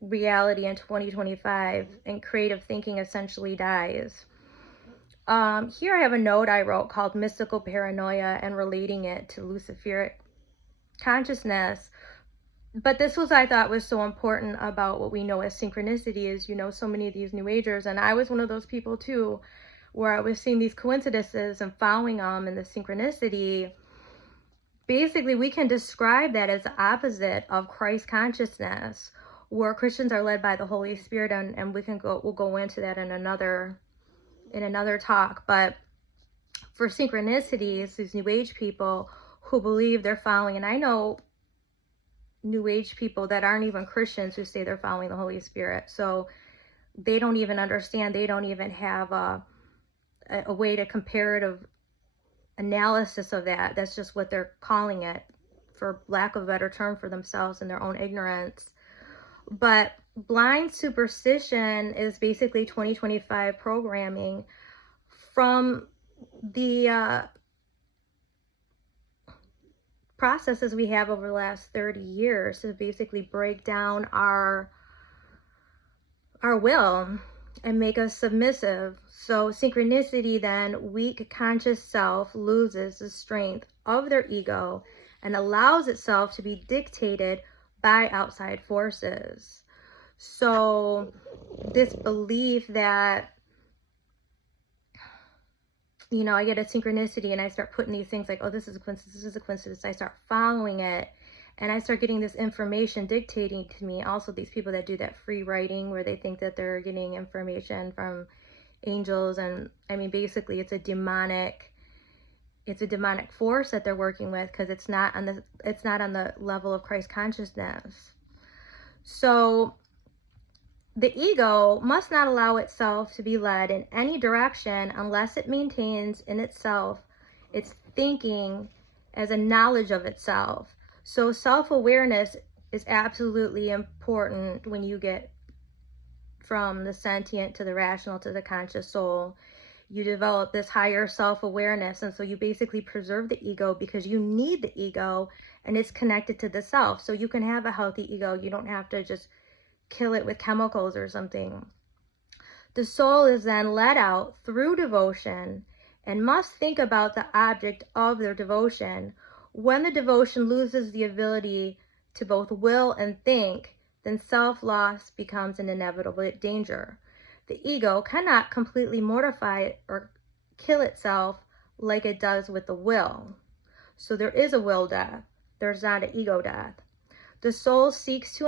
reality in 2025, and creative thinking essentially dies. Here I have a note I wrote called Mystical Paranoia and relating it to Luciferic consciousness. But this was, I thought, was so important about what we know as synchronicity is, so many of these New Agers, and I was one of those people too, where I was seeing these coincidences and following them in the synchronicity. Basically, we can describe that as the opposite of Christ consciousness, where Christians are led by the Holy Spirit, and we'll go into that in another talk. But for synchronicities, these New Age people who believe they're following, and I know New Age people that aren't even Christians who say they're following the Holy Spirit, so they don't even understand, they don't even have a way to comparative analysis of that. That's just what they're calling it, for lack of a better term, for themselves and their own ignorance. But blind superstition is basically 2025 programming from the processes we have over the last 30 years to basically break down our will and make us submissive. So synchronicity, then, weak conscious self loses the strength of their ego and allows itself to be dictated by outside forces. So this belief that, I get a synchronicity and I start putting these things like, oh, this is a coincidence, this is a coincidence. I start following it and I start getting this information dictating to me. Also, these people that do that free writing where they think that they're getting information from angels, and I mean, basically it's a demonic force that they're working with, because it's not on the level of Christ consciousness. So the ego must not allow itself to be led in any direction unless it maintains in itself its thinking as a knowledge of itself. So self-awareness is absolutely important when you get from the sentient to the rational to the conscious soul. You develop this higher self-awareness, and so you basically preserve the ego because you need the ego, and it's connected to the self. So you can have a healthy ego. You don't have to just kill it with chemicals or something. The soul is then led out through devotion and must think about the object of their devotion. When the devotion loses the ability to both will and think, then self-loss becomes an inevitable danger. The ego cannot completely mortify or kill itself like it does with the will. So there is a will death. There's not an ego death. The soul seeks to